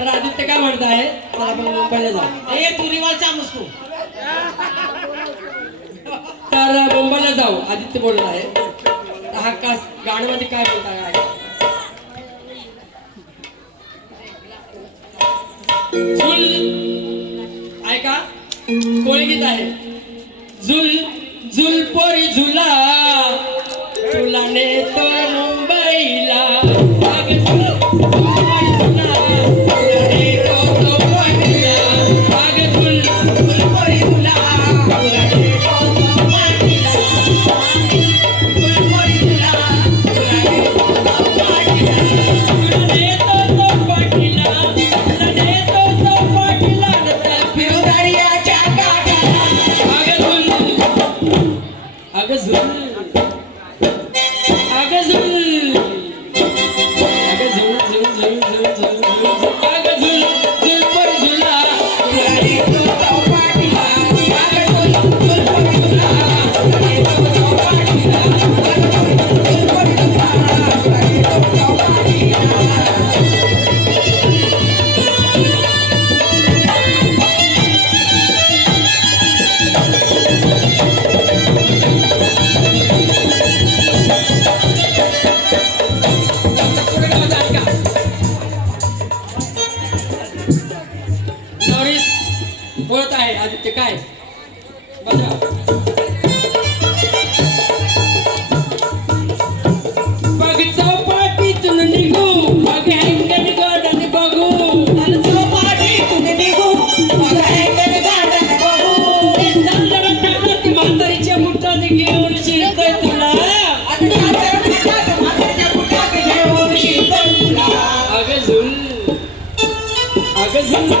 तर आदित्य काय म्हणत आहे चला आपण मुंबईला जाऊ ए तू रिवालचा मुसको तर मुंबईला जाऊ आदित्य बोलत आहे तर हा कास गाण्यामध्ये काय बोलता काय झुल ऐका कोळी गीत आहे झुल झुल पोरी झुला तुला नेतो मुंबईला अग झुल पोरी झुला तुला नेतो मुंबईला अग झुल झुल पोरी झुला तुला नेतो मुंबईला झुल पोरी झुला तुला नेतो मुंबईला तुला नेतो चौपाटीला तुला नेतो चौपाटीला चल फिरू दर्याच्या काठाला अग झुल अग झुल बोलत आहे आदित्य काय बघा बघ चौपाटीतून निघू बघ हँगन गार्डन बघू आणि चौपाटीतून निघू बघ हँगन गार्डन बघू चांदर टाकत म्हातारीच्या मुठात घेऊन शिरतोय तुला आणि म्हातारीच्या मुठात घेऊन शिरतोय तुला अग झुल अग झुल